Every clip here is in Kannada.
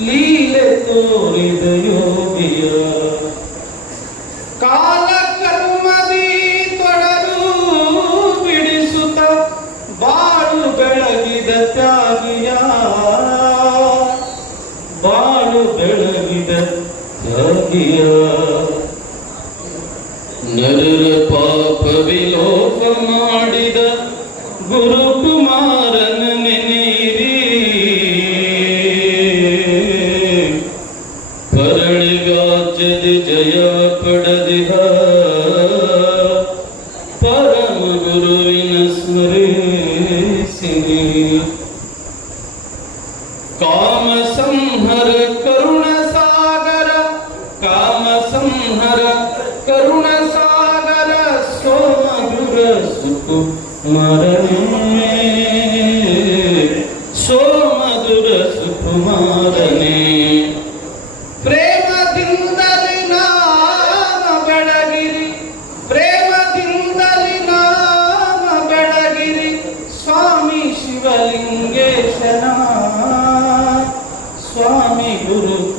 ಲೀಲೆ ತೋರಿದ ಯೋಗಿಯ. ಕಾಲ ಕರ್ಮದಿ ತೊಡಲು ಬಿಡಿಸುತ್ತ ಬಾಳು ಬೆಳಗಿದ ತ್ಯಾಗಿಯ. ಬಾಳು ಬೆಳಗಿದ ತ್ಯಾಗಿಯ. ನರರ ಪಾಪ ವಿಲೋಕ ಮಾಡಿದ मरण जय पडदिह परम गुरुविन काम संहर करुण सागर, काम संहर करुण सागर, सोमधुर सुख सुकुमार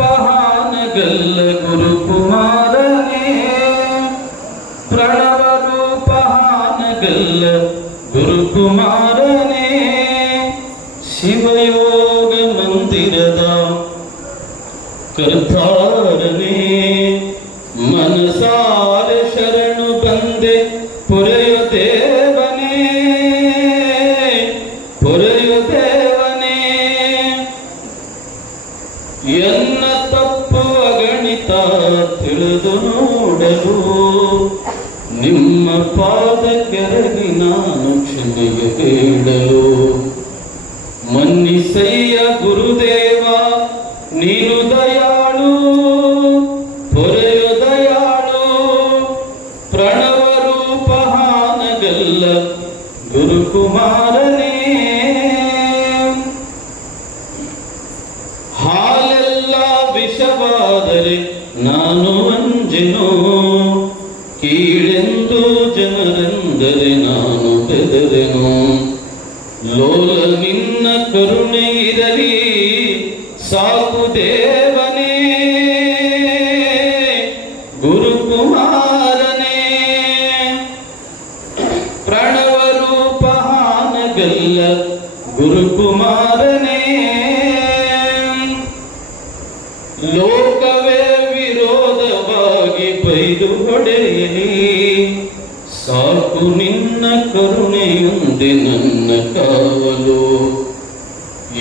त्मागपादनुपल्ल गुरुकुमारने प्रणवरूप गल् गुरुकुमारने शिवयोग मन्दिर दाता ಪೊರೆಯ ದೇವನೇ ಪೊರೆಯ ದೇವನೇ. ಎನ್ನ ತಪ್ಪು ಅಗಣಿತ ತಿಳಿದು ನೋಡಲು ನಿಮ್ಮ ಪಾದ ಕೀಳೆಂದು ಜನರೆಂದರೆ ನಾನು ಬೆದರೆನು ಲೋಲ ನಿನ್ನ ಕರುಣೆ ಇರಲಿ, ಸಾಕು ದೇವನೇ. ಗುರುಕುಮಾರನೇ ಪ್ರಣವ ರೂಪ ಹಾನಗಲ್ಲ ಗುರುಕುಮಾರನೇ. ಲೋಕವೇ ಬೈದು ಹೊಡೆಯಲಿ. ಸಾಕು ನಿನ್ನ ಕರುಣೆಯೊಂದೆ ನನ್ನ ಕಾವಲು.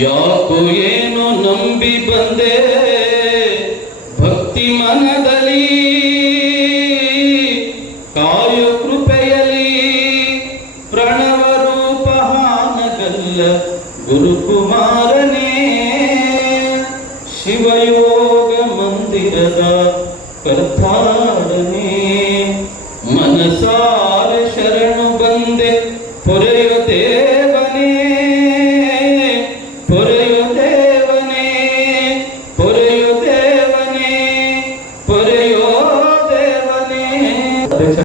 ಯಾಕೋ ಏನೋ ನಂಬಿ ಬಂದೆ ಭಕ್ತಿ ಮನದಲ್ಲಿ. ಕಾಯು ಕೃಪೆಯಲ್ಲಿ ಪ್ರಣವ ರೂಪ ಹಾನಗಲ್ಲ ಗುರುಕುಮಾರನೇ. ಶಿವಯೋಗ ಮಂದಿರದ ಕರ್ತಾರನೇ